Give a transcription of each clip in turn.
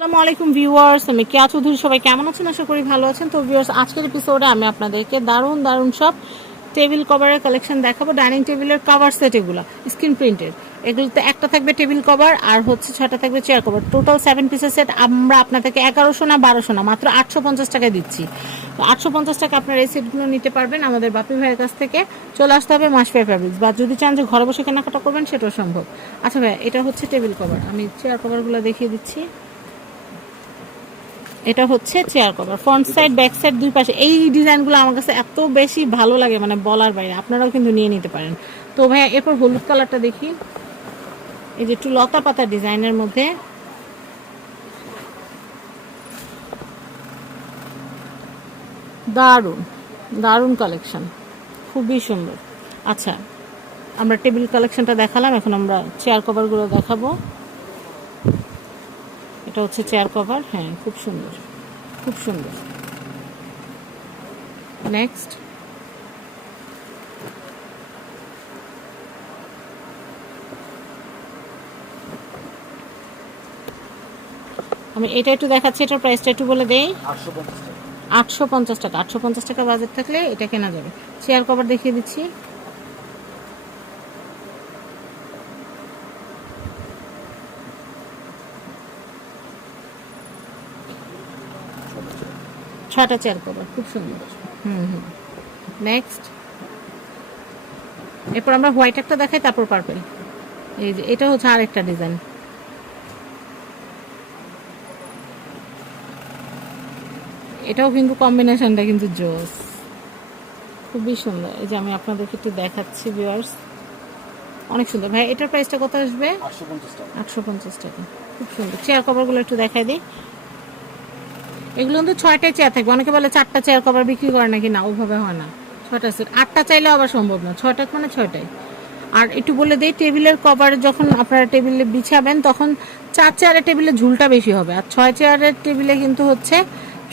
আসসালামু আলাইকুম ভিউয়ার্স, আমি কেয়া চৌধুরী। সবাই কেমন আছেন? আশা করি ভালো আছেন। তো ভিউয়ার্স, আজকের এপিসোডে আমি আপনাদেরকে দারুণ দারুণ সব টেবিল কভারের কালেকশন দেখাবো। ডাইনিং টেবিলের কভার সেট, এগুলো স্ক্রিন প্রিন্টের। এগুলোতে একটা থাকবে টেবিল কভার আর হচ্ছে 6টা থাকবে চেয়ার কভার। টোটাল 7 পিসের সেট আমরা আপনাদেরকে 1100 না 1200 না মাত্র 850 টাকায় দিচ্ছি। তো 850 টাকা আপনারা এই সেটগুলো নিতে পারবেন আমাদের বাপি ভাইয়ের কাছ থেকে। চলে আসতে হবে মাসফেয়ার ফ্যাব্রিক্স, বা যদি চান যে ঘরে বসে কেনাকাটা করবেন সেটাও সম্ভব। আচ্ছা ভাই, এটা হচ্ছে টেবিল কভার। আমি চেয়ার কভারগুলো দেখিয়ে দিচ্ছি। এটা হচ্ছে chair cover, front side back side দুই পাশে। এই ডিজাইনগুলো আমার কাছে এত বেশি ভালো লাগে, মানে বলার বাইরে। আপনারাও কিন্তু নিয়ে নিতে পারেন। তো ভাইয়া, এরপর হলুদ কালারটা দেখি। এই যে একটু লতা পাতা ডিজাইনের মধ্যে দারুণ দারুণ কালেকশন, খুবই সুন্দর। আচ্ছা, আমরা টেবিল কালেকশনটা দেখালাম, এখন আমরা চেয়ার কভারগুলো দেখাবো। এটা হচ্ছে চেয়ার কভার। হ্যাঁ, খুব সুন্দর, খুব সুন্দর। নেক্সট, আমি এটা একটু দেখাচ্ছি। এটার প্রাইসটা একটু বলে দেই। 850 টাকা। 850 টাকা বাজেট থাকলে এটা কেনা যাবে। চেয়ার কভার দেখিয়ে দিচ্ছি। ছটা চেয়ার কভার, খুব সুন্দর। হুম। নেক্সট, এরপর আমরা হোয়াইট একটা দেখাই, তারপর পার্পেল। এই যে এটা হচ্ছে আরেকটা ডিজাইন। এটাও কিন্তু কম্বিনেশনটা কিন্তু জোস, খুবই সুন্দর। এই যে আমি আপনাদেরকে একটু দেখাচ্ছি ভিউয়ার্স, অনেক সুন্দর। ভাই, এটার প্রাইসটা কত আসবে? 850 টাকা। খুব সুন্দর। চেয়ার কভারগুলো একটু দেখাই দিই। এগুলো কিন্তু 6টাই চেয়ার থাকবে। অনেকে বলে 4টা চেয়ার কভার বিক্রি করে নাকি, না, ওভাবে হয় না। 6টা সেট, 8টা চাইলেও আবার সম্ভব না। 6টা মানে 6টাই। আর একটু বলে দিই, টেবিলের কভার যখন আপনারা টেবিলে বিছাবেন তখন 4 চেয়ারের টেবিলে ঝুলটা বেশি হবে, আর 6 চেয়ারের টেবিলে কিন্তু হচ্ছে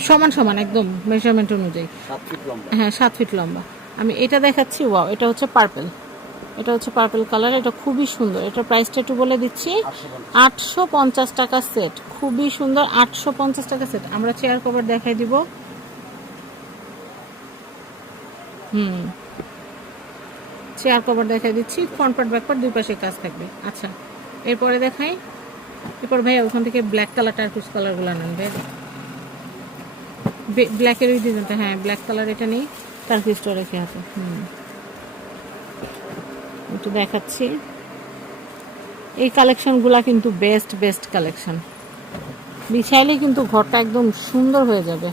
সমান সমান একদম মেজারমেন্ট অনুযায়ী। 7 ফিট লম্বা। হ্যাঁ, 7 ফিট লম্বা। আমি এটা দেখাচ্ছি। ওয়াও, এটা হচ্ছে পার্পেল। এটা হচ্ছে পার্পেল কালার। এটা খুবই সুন্দর। এটার প্রাইসটা একটু বলে দিচ্ছি। 850 টাকা সেট, খুবই সুন্দর। 850 টাকা সেট। আমরা চেয়ার কভার দেখাই দিব। চেয়ার কভার দেখাই দিচ্ছি। ফ্রন্ট পার্ট ব্যাক পার্ট দুই পাশে কাজ থাকবে। আচ্ছা, এরপরে দেখাই। এরপর ভাই ওখান থেকে ব্ল্যাক কালার, টার্কুইজ কালারগুলো নেন ভাই। ব্ল্যাকের ওই ডিজাইনটা, হ্যাঁ ব্ল্যাক কালার এটা নেই, টার্কুইজটা রেখে হাতে। একটু দেখাচ্ছি। এই কালেকশনগুলা কিন্তু বেস্ট বেস্ট কালেকশন। বিছাইলে কিন্তু ঘরটা একদম সুন্দর হয়ে যাবে।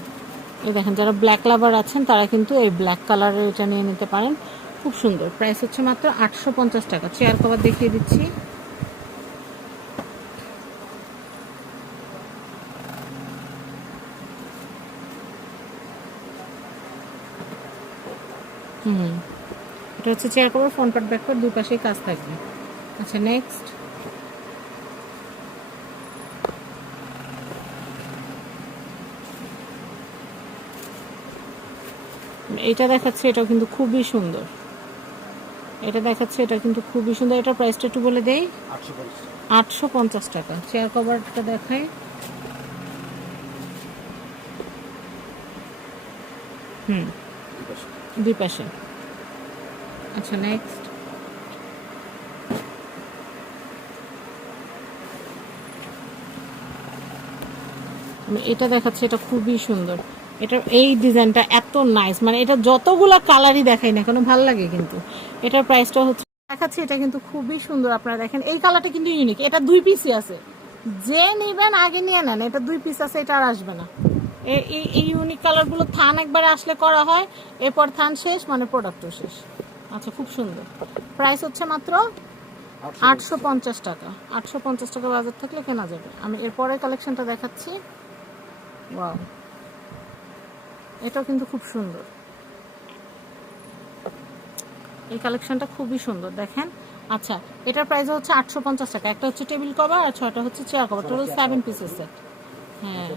এই দেখেন, যারা ব্ল্যাক লাভার আছেন তারা কিন্তু এই ব্ল্যাক কালারের এটা নিয়ে নিতে পারেন। খুব সুন্দর। প্রাইস হচ্ছে মাত্র 850 টাকা। চেয়ার কভার দেখিয়ে দিচ্ছি। এটা হচ্ছে chair cover, front part back part দুই পাশেই কাজ থাকবে। আচ্ছা, নেক্সট, এটা দেখাচ্ছে। এটা কিন্তু খুবই সুন্দর। এটা দেখাচ্ছে, এটা কিন্তু খুবই সুন্দর। এটার প্রাইসটা একটু বলে দেই। 850 টাকা। চেয়ার কভারটা দেখাই। দুই পাশে। আচ্ছা, নেক্সট, এটা দেখাচ্ছে। এটা খুবই সুন্দর। এটার এই ডিজাইনটা এত নাইস, মানে এটা যতগুলা কালারই দেখাই না কেন ভালো লাগে। কিন্তু এটার প্রাইসটা হচ্ছে দেখাচ্ছে। এটা কিন্তু খুবই সুন্দর। আপনারা দেখেন, এই কালারটা কিন্তু ইউনিক। এটা 2 পিসই আছে। যে নিবেন আগে নিয়ে নেন। এটা 2 পিস আছে, এটা আর আসবে না। এই ইউনিক কালারগুলো থান একবারে আসলে করা হয়, এরপর থান শেষ মানে প্রোডাক্টও শেষ। আচ্ছা, খুব সুন্দর। প্রাইস হচ্ছে মাত্র 850 টাকা। 850 টাকা বাজার থাকলে কেনা যাবে। আমি এরপরের কালেকশনটা দেখাচ্ছি। ওয়াও, এটাও কিন্তু খুব সুন্দর। এই কালেকশনটা খুবই সুন্দর, দেখেন। আচ্ছা, এটার প্রাইস হচ্ছে 850 টাকা। একটা হচ্ছে টেবিল কভার আর 6টা হচ্ছে চেয়ার কভার। টোটাল 7 পিসের সেট। হ্যাঁ,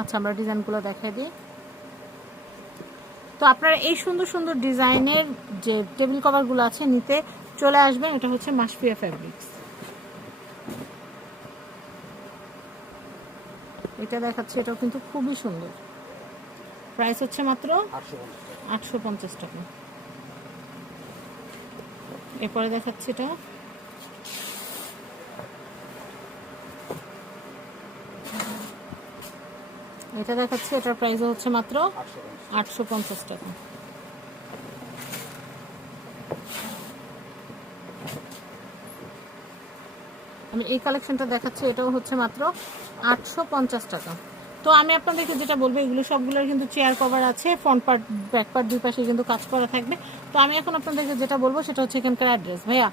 আচ্ছা, আমরা ডিজাইনগুলো দেখাই দিই। তো আপনারা এই সুন্দর সুন্দর ডিজাইনের যে টেবিল কভারগুলো আছে নিতে চলে আসবেন। এটা হচ্ছে মাসফিয়া ফ্যাব্রিক্স। এটা দেখাচ্ছি, এটাও কিন্তু খুবই সুন্দর। প্রাইস হচ্ছে মাত্র 850 টাকা। এরপরে দেখাচ্ছি এটা, এটা দেখাচ্ছি, এটার প্রাইস হচ্ছে মাত্র 850 টাকা। আমি এই কালেকশনটা দেখাচ্ছি, এটাও হচ্ছে মাত্র 850 টাকা। তো আমি আপনাদেরকে যেটা বলবো, এগুলো সবগুলোর কিন্তু চেয়ার কভার আছে, ফ্রন্ট পার্ট ব্যাক পার্ট দুই পাশে কিন্তু কাজ করা থাকবে। তো আমি এখন আপনাদেরকে যেটা বলবো সেটা হচ্ছে এখানকার অ্যাড্রেস। ভাইয়া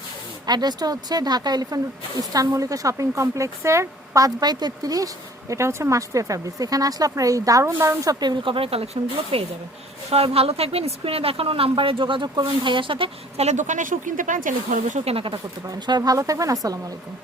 অ্যাড্রেসটা হচ্ছে Dhaka elephant eastern Mallika shopping কমপ্লেক্সের 5/33, এটা হচ্ছে মাসফিয়া ফ্যাব্রিক্স। এখানে আসলে আপনার এই দারুণ দারুণ সব টেবিল কভারের কালেকশনগুলো পেয়ে যাবেন। সবাই ভালো থাকবেন, স্ক্রিনে দেখানো নাম্বারে যোগাযোগ করবেন ভাইয়ার সাথে। চাইলে দোকানে এসেও কিনতে পারেন, চাইলে ঘরে বসেও কেনাকাটা করতে পারেন। সবাই ভালো থাকবেন, আসসালামু আলাইকুম।